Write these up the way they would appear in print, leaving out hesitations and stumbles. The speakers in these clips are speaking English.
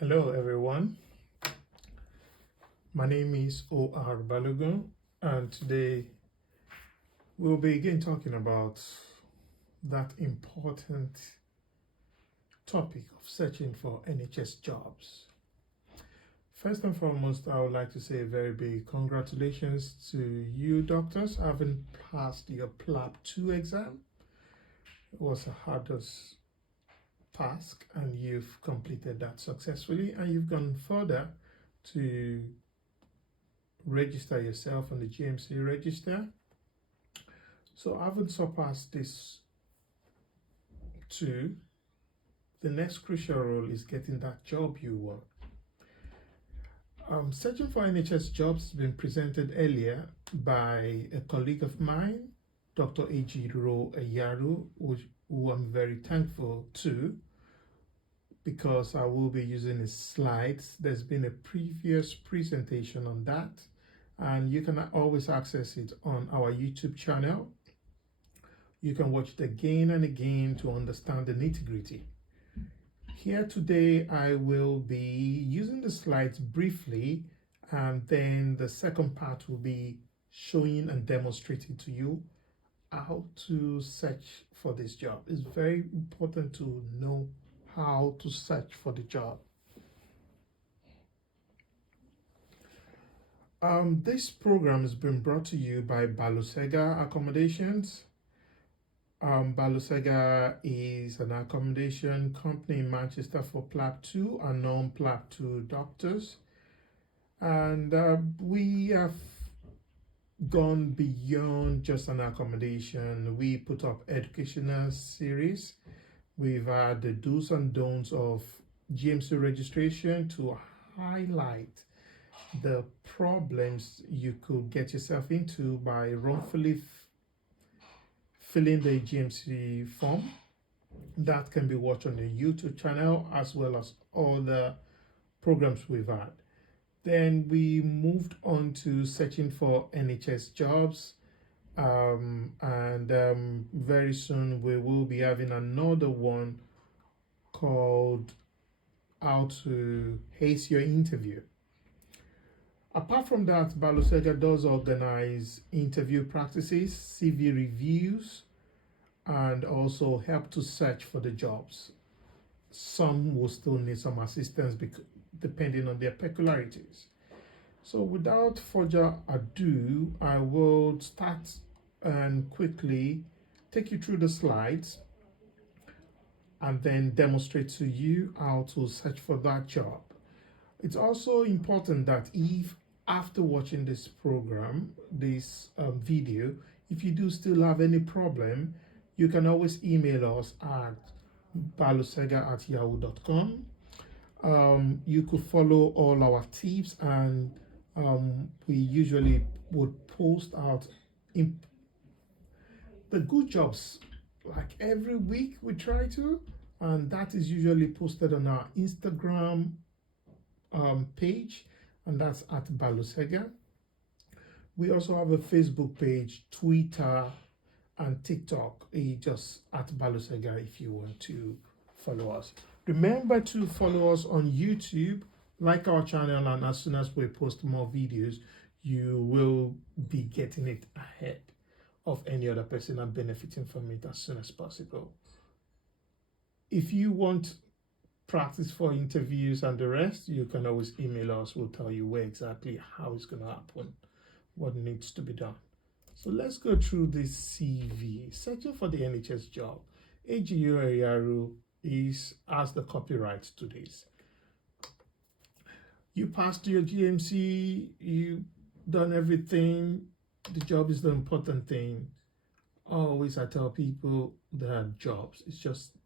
Hello everyone, my name is Dr Balogun, and today we'll begin talking about that important topic of searching for NHS jobs. First and foremost, I would like to say a very big congratulations to you doctors having passed your PLAB 2 exam. It was a hardest task and you've completed that successfully, and you've gone further to register yourself on the GMC register. So having surpassed this too, the next crucial role is getting that job you want. Searching for NHS jobs has been presented earlier by a colleague of mine, Dr. Ejiro Eyaru, who I'm very thankful to, because I will be using his slides. There's been a previous presentation on that, and you can always access it on our YouTube channel. You can watch it again and again to understand the nitty-gritty. Here today, I will be using the slides briefly, and then the second part will be showing and demonstrating to you how to search for this job. It's very important to know how to search for the job. This program has been brought to you by BaloSegha Accommodations. BaloSegha is an accommodation company in Manchester for PLAB 2 and non-PLAB 2 doctors. And we have gone beyond just an accommodation. We put up educational series. We've had the do's and don'ts of GMC registration to highlight the problems you could get yourself into by wrongfully filling the GMC form. That can be watched on the YouTube channel as well as all the programs we've had. Then we moved on to searching for NHS jobs. Very soon we will be having another one called How to Ace Your Interview. Apart from that, BaloSegha does organize interview practices, CV reviews, and also help to search for the jobs. Some will still need some assistance depending on their peculiarities. So without further ado, I will start and quickly take you through the slides and then demonstrate to you how to search for that job. It's also important that if after watching this program, this video, if you do still have any problem, you can always email us at balosegha@yahoo.com. You could follow all our tips, and we usually would post out the good jobs like every week. We try to, and that is usually posted on our Instagram page, and that's at BaloSegha. We also have a Facebook page, Twitter, and TikTok. Just at BaloSegha if you want to follow us. Remember to follow us on YouTube, like our channel, and as soon as we post more videos, you will be getting it ahead of any other person and benefiting from it as soon as possible. If you want practice for interviews and the rest, you can always email us. We'll tell you where exactly how it's going to happen, what needs to be done. So let's go through this CV. Searching for the NHS job. Ejiro Eyaru has the copyright to this. You passed your GMC, you done everything. The job is the important thing. Always I tell people there are jobs. It's just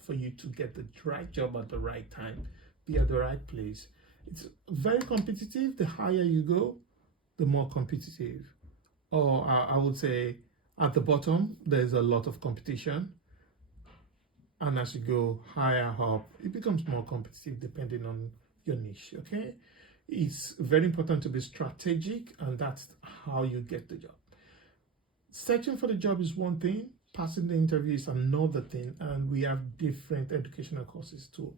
for you to get the right job at the right time, be at the right place. It's very competitive. The higher you go, the more competitive. Or I would say at the bottom, there's a lot of competition. And as you go higher up, it becomes more competitive depending on your niche, okay? It's very important to be strategic, and that's how you get the job. Searching for the job is one thing, passing the interview is another thing, and we have different educational courses to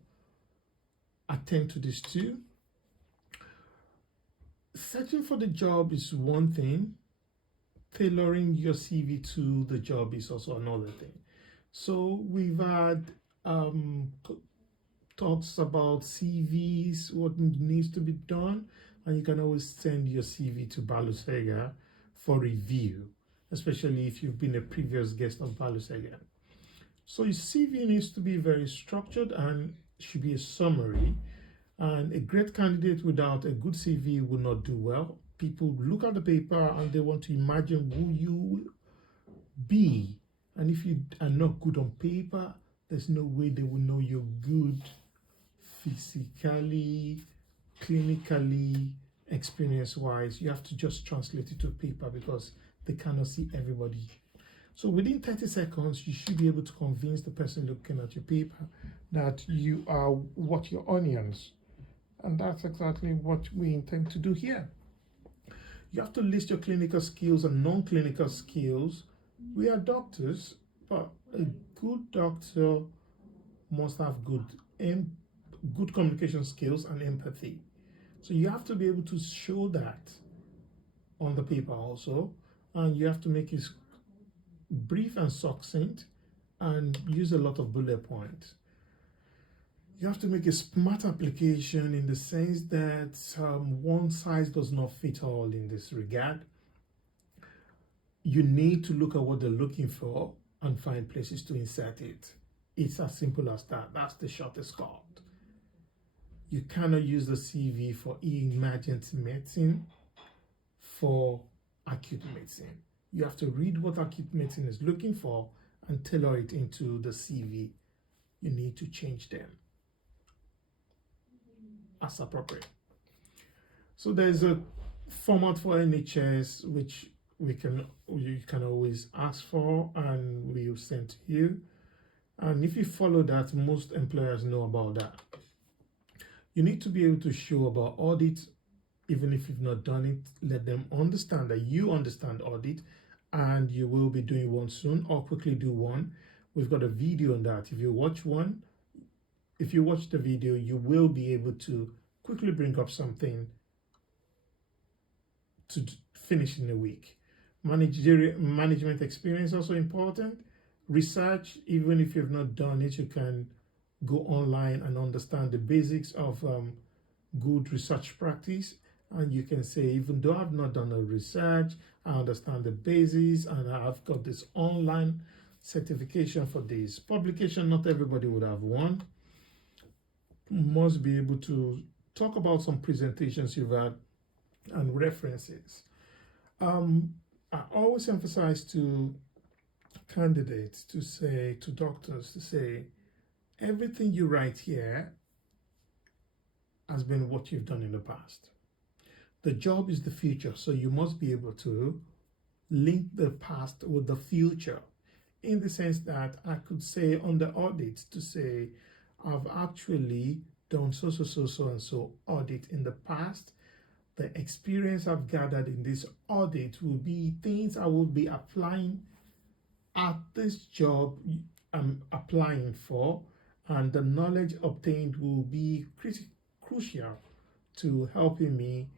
attend to this too. Searching for the job is one thing. Tailoring your CV to the job is also another thing. So we've had talks about CVs, what needs to be done, and you can always send your CV to BaloSegha for review, especially if you've been a previous guest of BaloSegha. So your CV needs to be very structured and should be a summary. And a great candidate without a good CV will not do well. People look at the paper and they want to imagine who you will be. And if you are not good on paper, there's no way they will know you're good physically, clinically, experience-wise. You have to just translate it to paper because they cannot see everybody. So within 30 seconds, you should be able to convince the person looking at your paper that you are what your onions. And that's exactly what we intend to do here. You have to list your clinical skills and non-clinical skills. We are doctors, but a good doctor must have good communication skills and empathy. So you have to be able to show that on the paper also, and you have to make it brief and succinct and use a lot of bullet points. You have to make a smart application in the sense that one size does not fit all in this regard. You need to look at what they're looking for and find places to insert it. It's as simple as that. That's the shortest cut. You cannot use the CV for emergency medicine, for acute medicine. You have to read what acute medicine is looking for and tailor it into the CV. You need to change them as appropriate. So there's a format for NHS which you can always ask for and we'll send to you. And if you follow that, most employers know about that. You need to be able to show about audit, even if you've not done it. Let them understand that you understand audit and you will be doing one soon, or quickly do one. We've got a video on that. If you watch the video, you will be able to quickly bring up something to finish in a week. Management experience also important. Research, even if you've not done it, you can go online and understand the basics of good research practice. And you can say, even though I've not done a research, I understand the basics and I've got this online certification for this. Publication, not everybody would have one. Must be able to talk about some presentations you've had and references. I always emphasize to candidates to doctors to say, everything you write here has been what you've done in the past. The job is the future, so you must be able to link the past with the future, in the sense that I could say on the audit to say, I've actually done so and so audit in the past. The experience I've gathered in this audit will be things I will be applying at this job I'm applying for, and the knowledge obtained will be crucial to helping me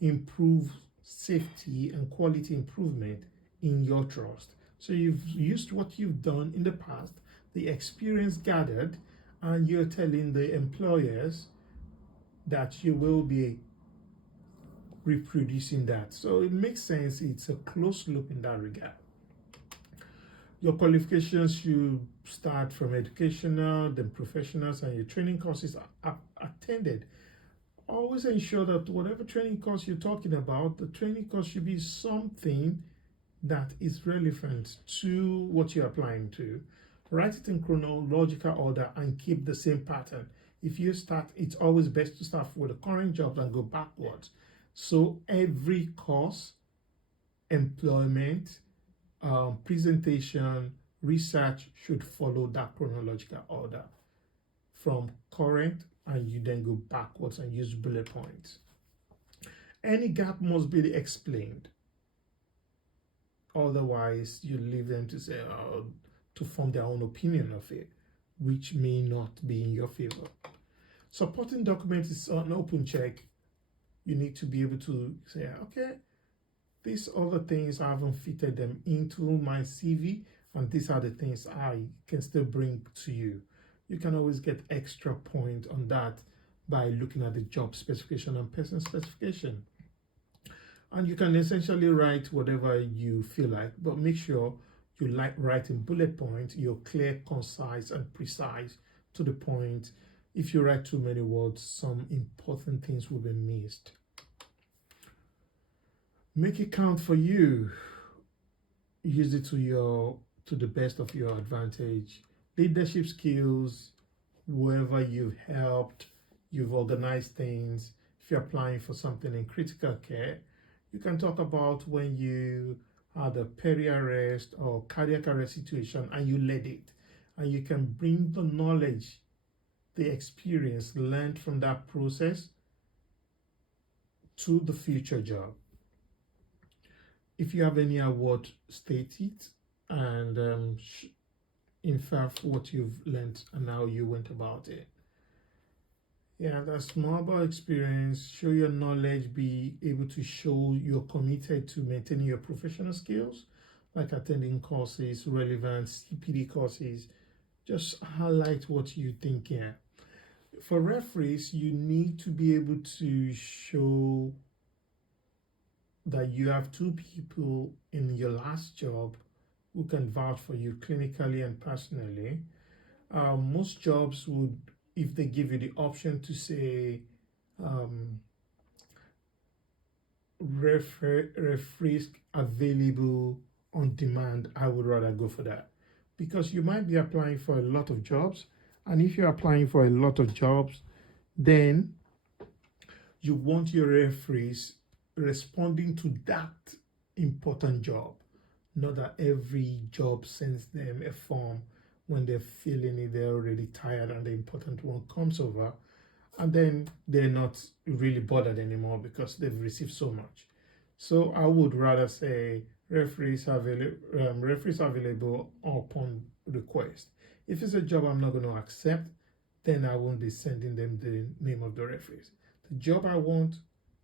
improve safety and quality improvement in your trust. So you've used what you've done in the past, the experience gathered, and you're telling the employers that you will be reproducing that. So it makes sense. It's a close loop in that regard. Your qualifications should start from educational, then professionals, and your training courses are attended. Always ensure that whatever training course you're talking about, the training course should be something that is relevant to what you're applying to. Write it in chronological order and keep the same pattern. If you start, it's always best to start with the current jobs and go backwards. So every course, employment, presentation, research should follow that chronological order from current, and you then go backwards and use bullet points. Any gap must be explained. Otherwise, you leave them to say, to form their own opinion of it, which may not be in your favor. Supporting documents is an open check. You need to be able to say, okay, these other things I haven't fitted them into my CV, and these are the things I can still bring to you. You can always get extra point on that by looking at the job specification and person specification. And you can essentially write whatever you feel like, but make sure you like writing bullet points, you're clear, concise, and precise to the point. If you write too many words, some important things will be missed. Make it count for you. Use it to the best of your advantage. Leadership skills, whoever you've helped, you've organized things. If you're applying for something in critical care, you can talk about when you had a peri-arrest or cardiac arrest situation and you led it. And you can bring the knowledge, the experience learned from that process to the future job. If you have any award, state it and infer what you've learned and how you went about it. Yeah, that's more about experience. Show your knowledge, be able to show you're committed to maintaining your professional skills, like attending courses, relevant CPD courses. Just highlight what you think here. For referees, you need to be able to show that you have two people in your last job who can vouch for you clinically and personally. Most jobs would, if they give you the option to say referees available on demand, I would rather go for that, because you might be applying for a lot of jobs, and if you're applying for a lot of jobs, then you want your referees responding to that important job, not that every job sends them a form when they're feeling it, they're already tired and the important one comes over, and then they're not really bothered anymore because they've received so much. So I would rather say referees available upon request. If it's a job I'm not going to accept, then I won't be sending them the name of the referees. The job I want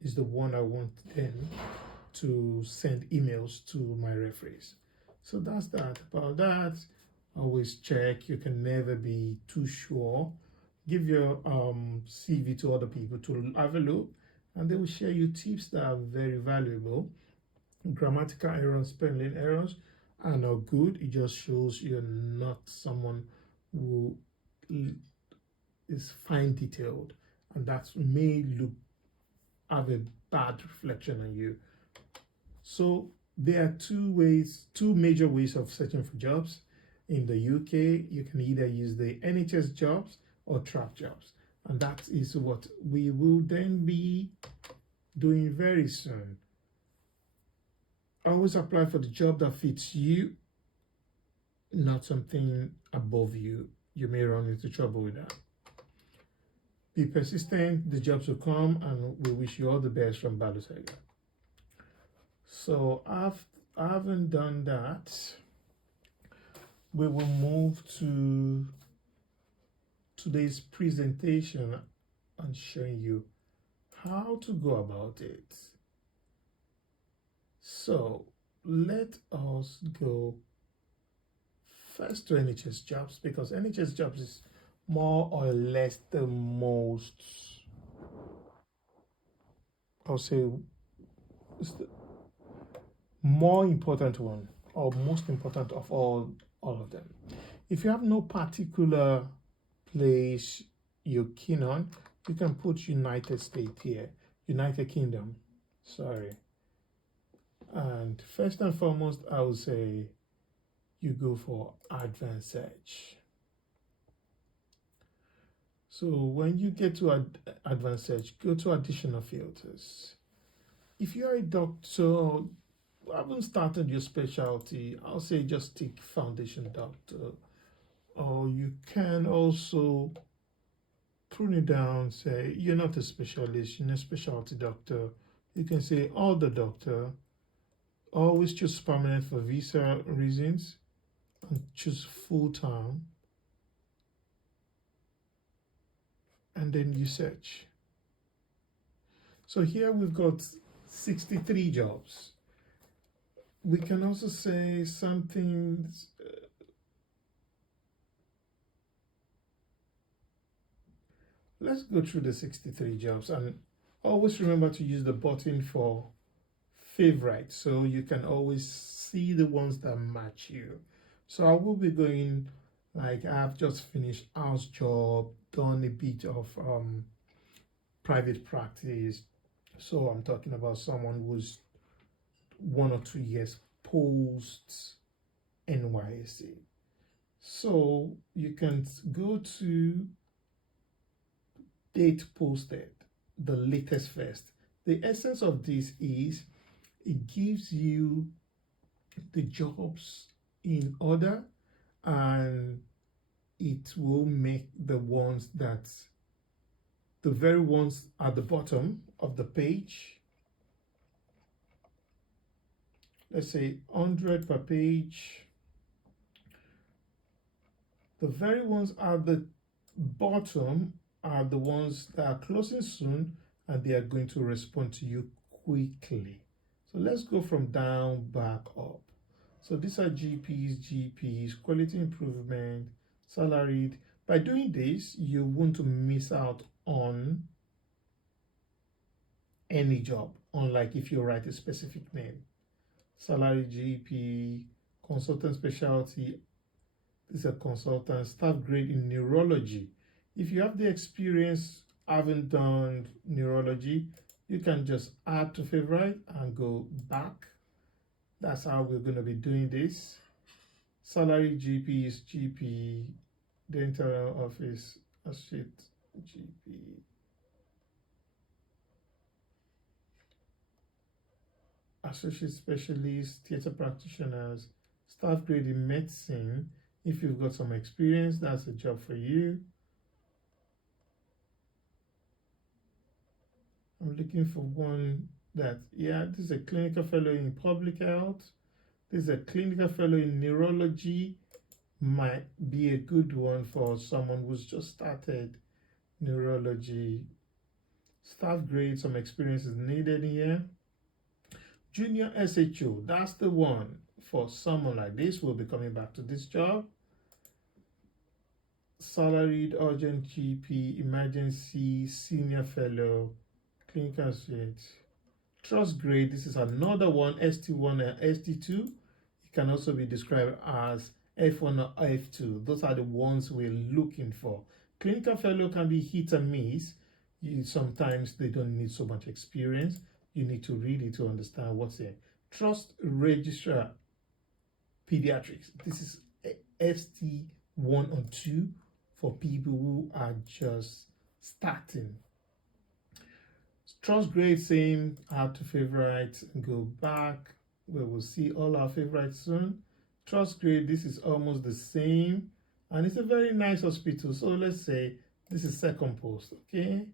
is the one I want them to send emails to my referees. So that's that. About that, always check. You can never be too sure. Give your CV to other people to have a look, and they will share you tips that are very valuable. Grammatical errors, spelling errors are not good. It just shows you're not someone who is fine detailed, and that may have a bad reflection on you. So there are two major ways of searching for jobs. In the UK, you can either use the NHS jobs or track jobs, and that is what we will then be doing very soon. Always apply for the job that fits you, not something above you. You may run into trouble with that. Be persistent, the jobs will come, and we wish you all the best from BaloSegha. So I haven't done that. We will move to today's presentation and showing you how to go about it. So let us go first to NHS jobs, because NHS jobs is more or less the most, I'll say, it's the more important one, or most important of all of them. If you have no particular place you're keen on, you can put United States here, United Kingdom, sorry. And first and foremost, I would say you go for advanced search. So when you get to advanced search, go to additional filters. If you're a doctor, haven't started your specialty, I'll say just take foundation doctor. Or you can also prune it down, say you're not a specialist, you're a specialty doctor. You can say all the doctor. Always choose permanent for visa reasons and choose full-time. and then you search. So here we've got 63 jobs. We can also say something. Let's go through the 63 jobs, and always remember to use the button for favorite so you can always see the ones that match you. So I will be going, like, I've just finished house job, done a bit of private practice. So I'm talking about someone who's 1 or 2 years post NYSC. So you can go to date posted, the latest first. The essence of this is it gives you the jobs in order, and it will make the ones that the very ones at the bottom of the page, let's say 100 per page, the very ones at the bottom are the ones that are closing soon, and they are going to respond to you quickly. So let's go from down back up. So these are GPs, quality improvement, salaried. By doing this, you won't miss out on any job, unlike if you write a specific name. Salary GP, consultant specialty, this is a consultant, staff grade in neurology. If you have the experience, haven't done neurology, you can just add to favorite and go back. That's how we're going to be doing this. Salary GP is GP, dental office, associate GP. Associate specialist, theatre practitioners, staff grade in medicine. If you've got some experience, that's a job for you. I'm looking for one that, yeah, this is a clinical fellow in public health. This is a clinical fellow in neurology. Might be a good one for someone who's just started neurology. Staff grade, some experience is needed here. Junior SHO, that's the one for someone like this. We'll be coming back to this job. Salaried urgent GP, emergency, senior fellow, clinical associate. Trust grade, this is another one, ST1 and ST2. It can also be described as F1 or F2. Those are the ones we're looking for. Clinical fellow can be hit and miss. Sometimes they don't need so much experience. You need to read it to understand what's there. Trust registrar pediatrics. This is ST1 or 2 for people who are just starting. Trust grade, same, add to favorite, go back. We will see all our favorites soon. Trust grade, this is almost the same, and it's a very nice hospital. So let's say this is second post, okay?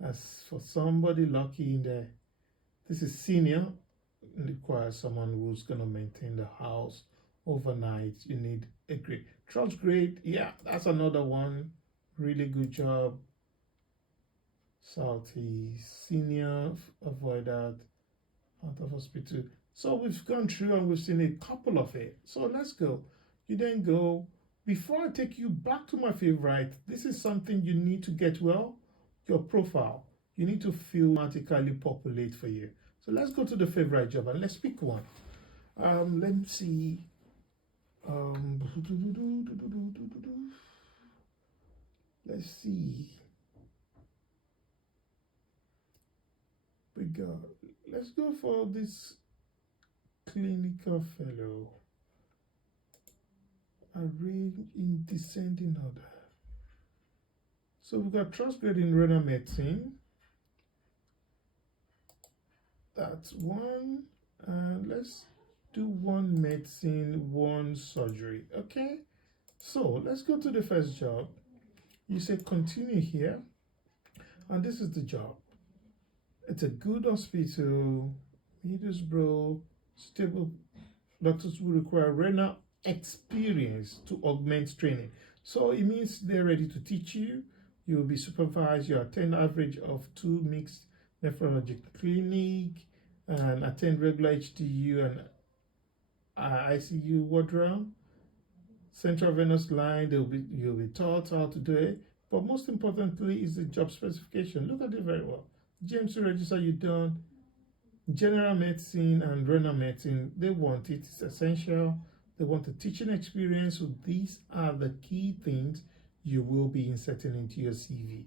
That's for somebody lucky in there. This is senior, it requires someone who's gonna maintain the house overnight. You need a grade. Trust grade, yeah, that's another one. Really good job. Salty, senior, avoid that, out of hospital. So we've gone through and we've seen a couple of it. So let's go. You then go, before I take you back to my favorite, this is something you need to get well, your profile. You need to feel automatically populate for you. So let's go to the favorite job and let's pick one. Let's see. Let's see. Let's go for this clinical fellow. Arrange in descending order. So we've got trust grade in renal medicine. That's one. Let's do one medicine, one surgery. Okay. So let's go to the first job. You say continue here. And this is the job. It's a good hospital, Middlesbrough, stable. Doctors will require renal experience to augment training. So it means they're ready to teach you. You will be supervised. You attend average of 2 mixed nephrology clinic and attend regular HDU and ICU ward round. Central venous line, you'll be taught how to do it. But most importantly is the job specification. Look at it very well. GMC register you done, general medicine and renal medicine, they want it. It's essential. They want a teaching experience. So these are the key things you will be inserting into your CV.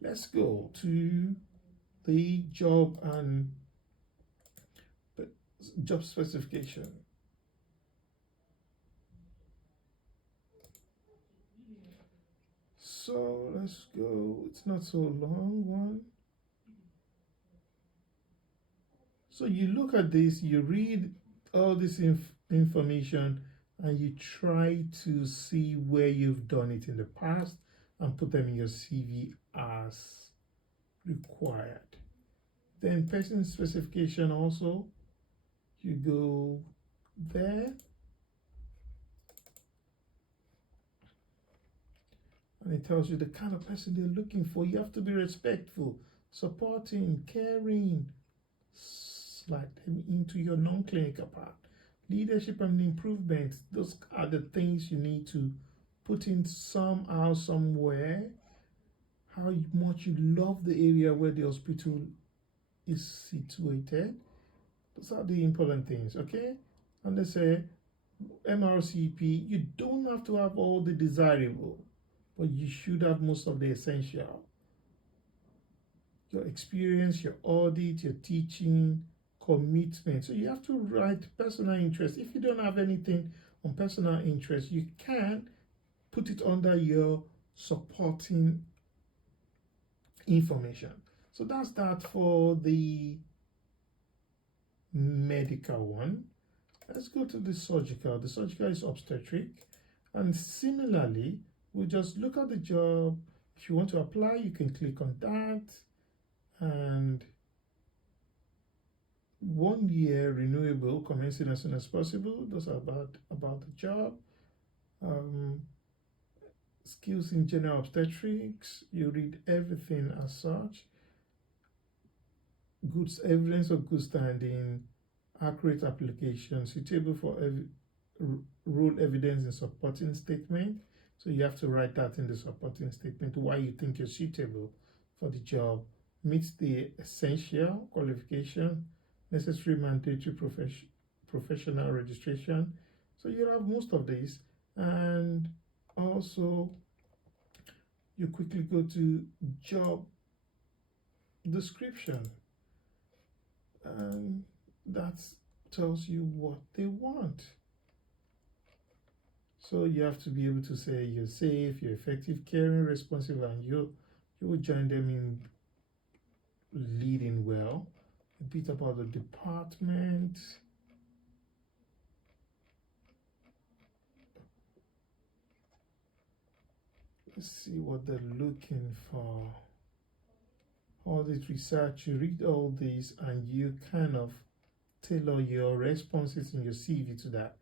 Let's go to the job and job specification. So let's go. It's not so long one. So you look at this, you read all this information, and you try to see where you've done it in the past and put them in your CV as required. Then person specification also, you go there and it tells you the kind of person they're looking for. You have to be respectful, supporting, caring, slide them into your non-clinical part. Leadership and improvement, those are the things you need to put in somehow, somewhere. How much you love the area where the hospital is situated. Those are the important things, okay? And they say MRCP, you don't have to have all the desirable, but you should have most of the essential. Your experience, your audit, your teaching, commitment. So you have to write personal interest. If you don't have anything on personal interest, you can put it under your supporting information. So that's that for the medical one. Let's go to the surgical. The surgical is obstetric. And similarly, we'll just look at the job. If you want to apply, you can click on that. And 1 year renewable, commencing as soon as possible. Those are about the job. Skills in general obstetrics. You read everything as such. Good evidence of good standing, accurate application, suitable for role evidence in supporting statement. So you have to write that in the supporting statement why you think you're suitable for the job. Meets the essential qualification, necessary mandatory professional registration. So you have most of these, and also you quickly go to job description, and that tells you what they want. So you have to be able to say you're safe, you're effective, caring, responsive, and you will join them in leading well. A bit about the department. Let's see what they're looking for. All this research, you read all this and you kind of tailor your responses in your CV to that.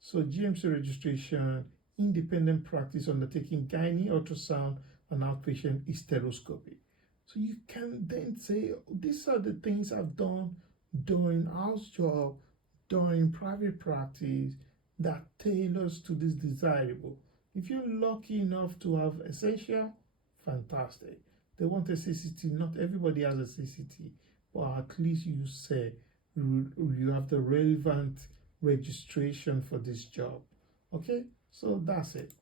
So GMC registration, independent practice undertaking gynae, ultrasound, and outpatient hysteroscopy. So you can then say, these are the things I've done during house job, during private practice that tailors to this desirable. If you're lucky enough to have essential, fantastic. They want a CCT. Not everybody has a CCT, but at least you say you have the relevant registration for this job. Okay, so that's it.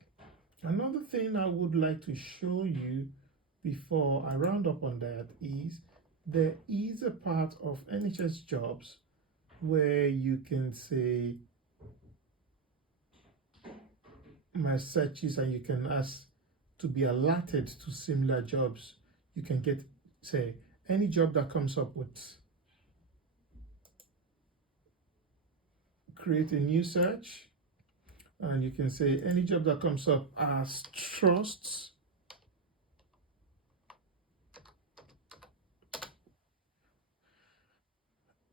Another thing I would like to show you before I round up on that is there is a part of NHS jobs where you can say my searches and you can ask to be alerted to similar jobs. You can get, say, any job that comes up with, create a new search, and you can say any job that comes up as trusts,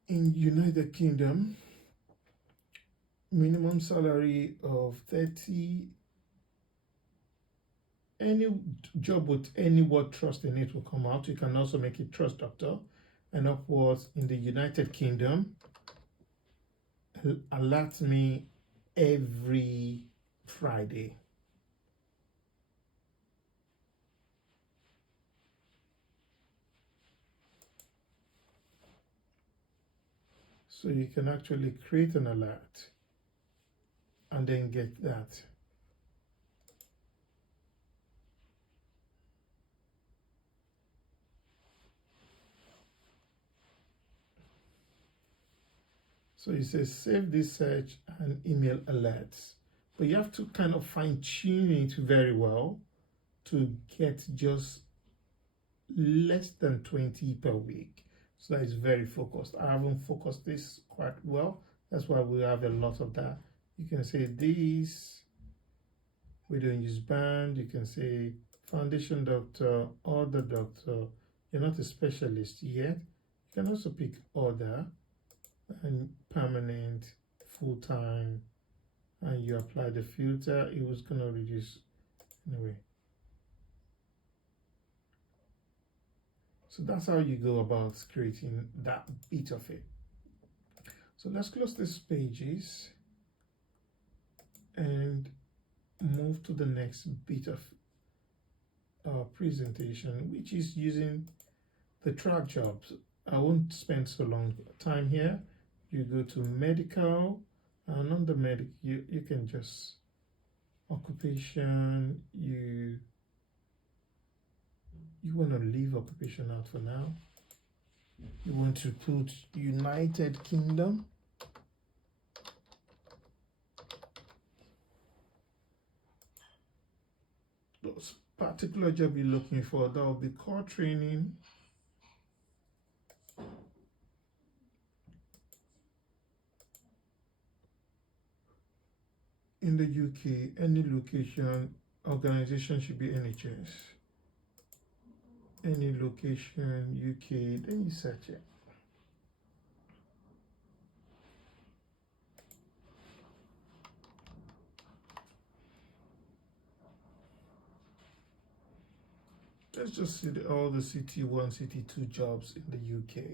in United Kingdom, minimum salary of 30 any job with any word trust in it will come out. You can also make it trust doctor. And upwards in the United Kingdom, alert me every Friday. So you can actually create an alert and then get that. So it says save this search and email alerts. But you have to kind of fine tune it very well to get just less than 20 per week. So that is very focused. I haven't focused this quite well. That's why we have a lot of that. You can say this, we don't use band. You can say foundation doctor, other doctor. You're not a specialist yet. You can also pick other and permanent, full-time, and you apply the filter. It was going to reduce anyway. So that's how you go about creating that bit of it. So let's close these pages and move to the next bit of presentation, which is using the track jobs. I won't spend so long time here. You go to medical, and under medic you can just occupation. You want to leave occupation out for now. You want to put United Kingdom. Those particular job you're looking for, that will be core training. In the UK, any location, organization should be NHS. Any location, UK, then you search it. Let's just see all the CT1, CT2 jobs in the UK.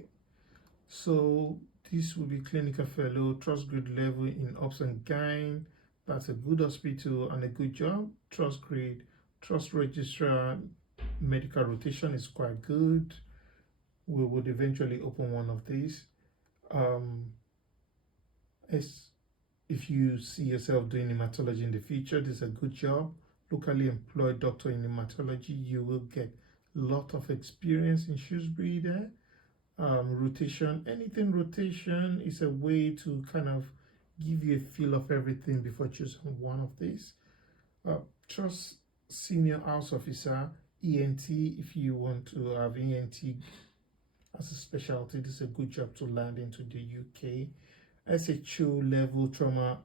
So this will be clinical fellow, trust grade level in ops and gyne. That's a good hospital and a good job. Trust grade, trust registrar, medical rotation is quite good. We would eventually open one of these. If you see yourself doing hematology in the future, this is a good job. Locally employed doctor in hematology, you will get a lot of experience in Shrewsbury there. Rotation, anything rotation is a way to kind of give you a feel of everything before choosing one of these. Trust senior house officer, ENT, if you want to have ENT as a specialty, this is a good job to land into the UK. SHO level trauma,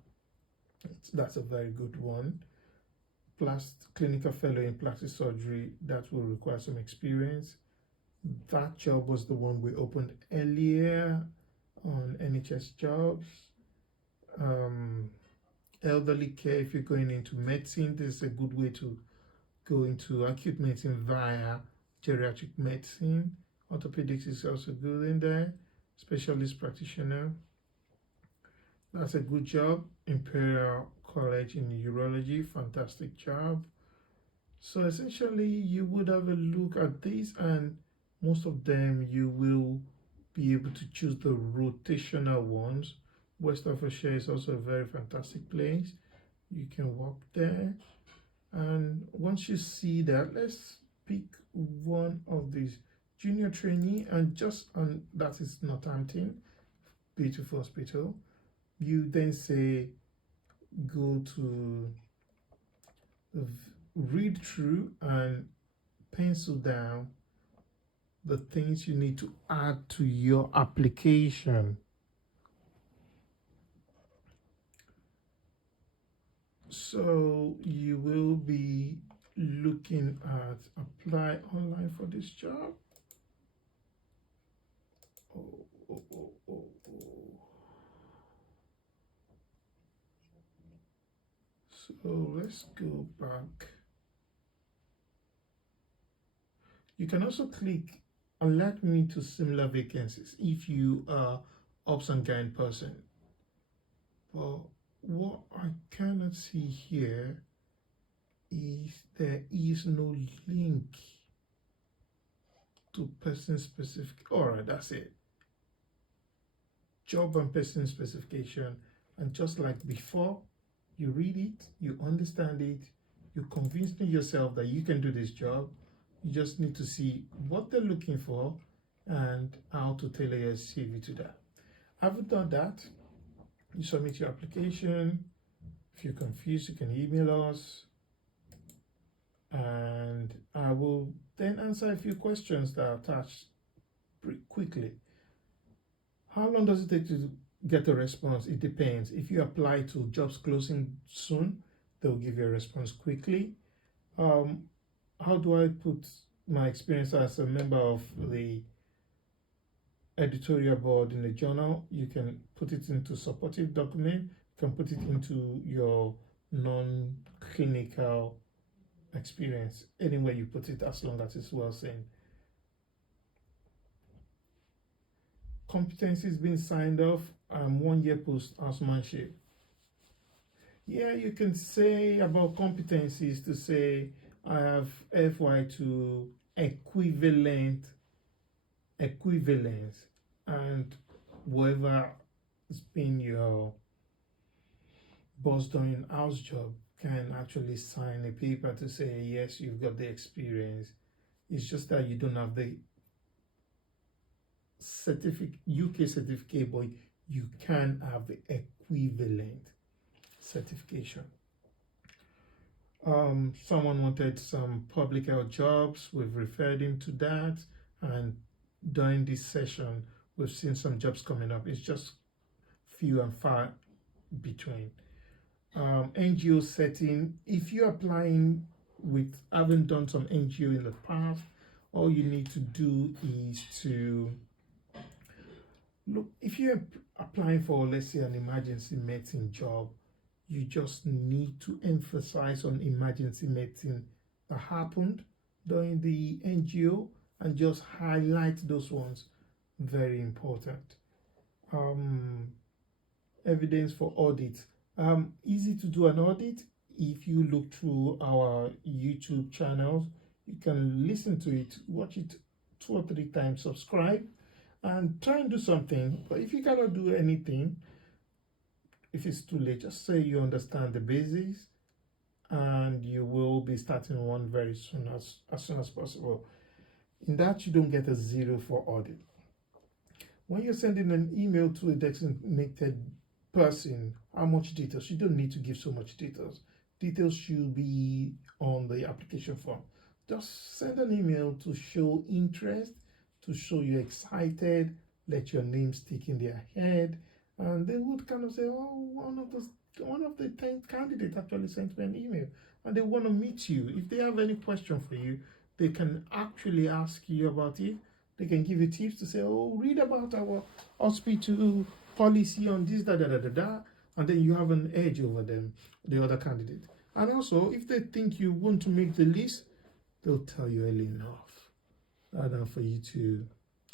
that's a very good one. Plus clinical fellow in plastic surgery, that will require some experience. That job was the one we opened earlier on NHS jobs. Elderly care, if you're going into medicine, this is a good way to go into acute medicine via geriatric medicine. Orthopedics is also good in there. Specialist practitioner, that's a good job. Imperial College in Urology, fantastic job. So essentially you would have a look at these, and most of them you will be able to choose the rotational ones. West Staffordshire is also a very fantastic place. You can walk there, and once you see that, let's pick one of these. Junior trainee, and just on that is Northampton, beautiful hospital. You then say go to read through and pencil down the things you need to add to your application. So you will be looking at apply online for this job. So let's go back. You can also click alert me to similar vacancies if you are ops and guide person. But what I cannot see here is there is no link to person specific. All right, that's it. Job and person specification. And just like before, you read it, you understand it, you convince yourself that you can do this job. You just need to see what they're looking for and how to tailor your CV to that. Having done that, you submit your application. If you're confused, you can email us, and I will then answer a few questions that are attached pretty quickly. How long does it take to get a response? It depends. If you apply to jobs closing soon, they'll give you a response quickly. How do I put my experience as a member of the editorial board in the journal? You can put it into supportive document. You can put it into your non-clinical experience. Anywhere you put it, as long as it's well seen. Competencies being signed off. 1 year post housemanship. Yeah, you can say about competencies to say I have FY2 equivalence, and whoever has been your boss doing house job can actually sign a paper to say yes, you've got the experience. It's just that you don't have the UK certificate, but you can have the equivalent certification. Someone wanted some public health jobs. We've referred him to that, and during this session we've seen some jobs coming up. It's just few and far between. NGO setting. If you're applying with having done some NGO in the past, all you need to do is to look. If you're applying for, let's say, an emergency medicine job, you just need to emphasize on emergency medicine that happened during the NGO and just highlight those ones. Very important. Evidence for audit. Easy to do an audit. If you look through our YouTube channels, you can listen to it, watch it 2 or 3 times, subscribe, and try and do something. But if you cannot do anything, if it's too late, just say you understand the basics, and you will be starting one very soon, as soon as possible. In that, you don't get a 0 for audit. When you're sending an email to a designated person, how much details? You don't need to give so much details. Details should be on the application form. Just send an email to show interest, to show you're excited, let your name stick in their head, and they would kind of say, oh, one of the 10 candidates actually sent me an email, and they want to meet you. If they have any question for you, they can actually ask you about it. They can give you tips to say, oh, read about our hospital policy on this, and then you have an edge over them, the other candidate. And also, if they think you want to make the list, they'll tell you early enough, rather than for you to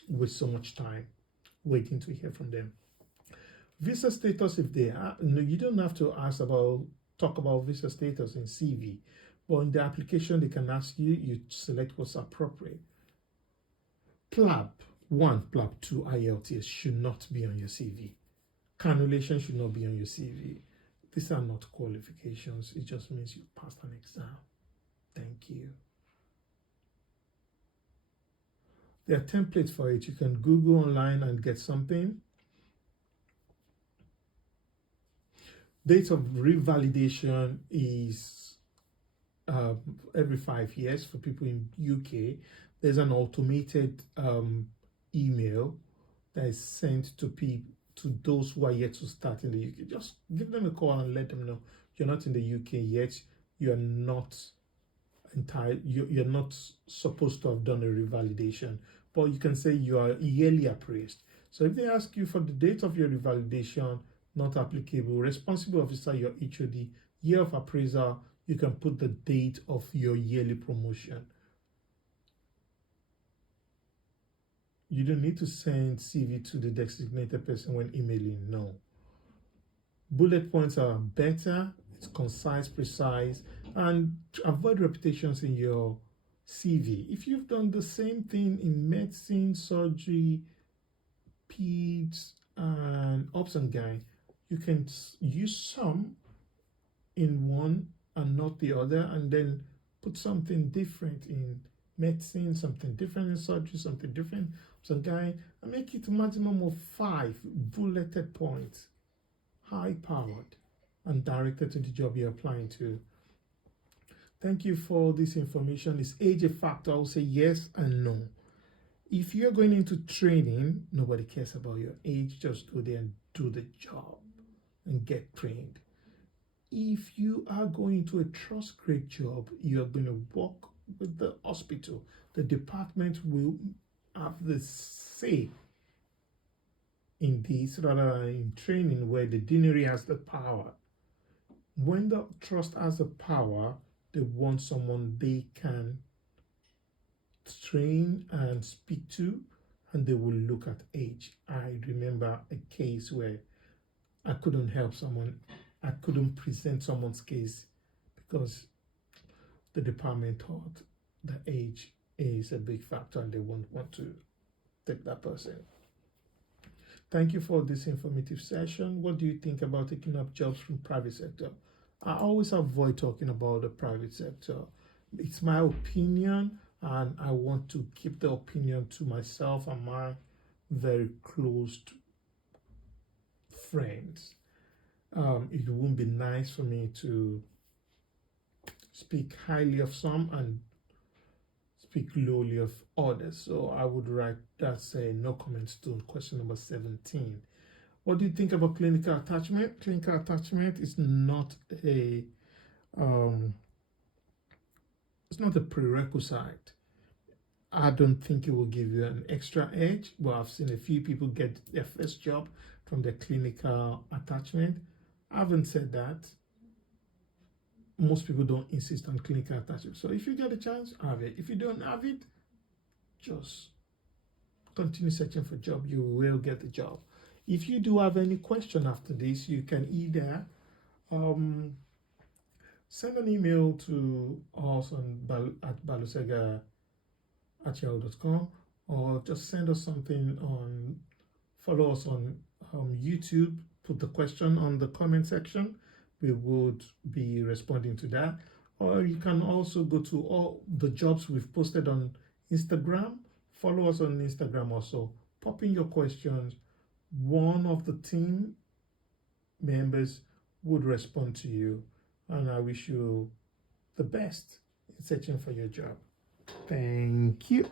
waste so much time waiting to hear from them. Visa status, if they are, no, you don't have to talk about visa status in CV, but in the application they can ask you, you select what's appropriate. PLAB 1, PLAB 2, IELTS should not be on your CV. Cannulation should not be on your CV. These are not qualifications. It just means you passed an exam. Thank you. There are templates for it. You can Google online and get something. Date of revalidation is every 5 years for people in UK. There's an automated email that is sent to people, to those who are yet to start in the UK. Just give them a call and let them know you're not in the UK yet. You're not entitled. You're not supposed to have done a revalidation, but you can say you are yearly appraised. So if they ask you for the date of your revalidation, not applicable. Responsible officer, your HOD, year of appraisal, you can put the date of your yearly promotion. You don't need to send CV to the designated person when emailing. No. Bullet points are better. It's concise, precise, and to avoid repetitions in your CV. If you've done the same thing in medicine, surgery, peds, and ops and gyne, you can use some in one and not the other, and then put something different in medicine, something different in surgery, something different in ops and gyne, and make it a maximum of 5 bulleted points, high powered and directed to the job you're applying to. Thank you for this information. Is age a factor? I will say yes and no. If you're going into training, nobody cares about your age. Just go there and do the job and get trained. If you are going to a trust grade job, you're going to work with the hospital. The department will have the say in this rather than in training where the deanery has the power. When the trust has the power, they want someone they can train and speak to, and they will look at age. I remember a case where I couldn't help someone. I couldn't present someone's case because the department thought the age is a big factor and they won't want to take that person. Thank you for this informative session. What do you think about taking up jobs from private sector? I always avoid talking about the private sector. It's my opinion, and I want to keep the opinion to myself and my very close friends. It wouldn't be nice for me to speak highly of some and speak lowly of others. So I would write that, say no comments to question number 17. What do you think about clinical attachment? Clinical attachment is not a it's not a prerequisite. I don't think it will give you an extra edge, but I've seen a few people get their first job from their clinical attachment. I haven't said that. Most people don't insist on clinical attachment. So if you get a chance, have it. If you don't have it, just continue searching for a job. You will get a job. If you do have any question after this, you can either send an email to us at BaloSegha@yahoo.com, or just send us something on, follow us on YouTube, put the question on the comment section. We would be responding to that. Or you can also go to all the jobs we've posted on Instagram. Follow us on Instagram also. Pop in your questions. One of the team members would respond to you, and I wish you the best in searching for your job. Thank you.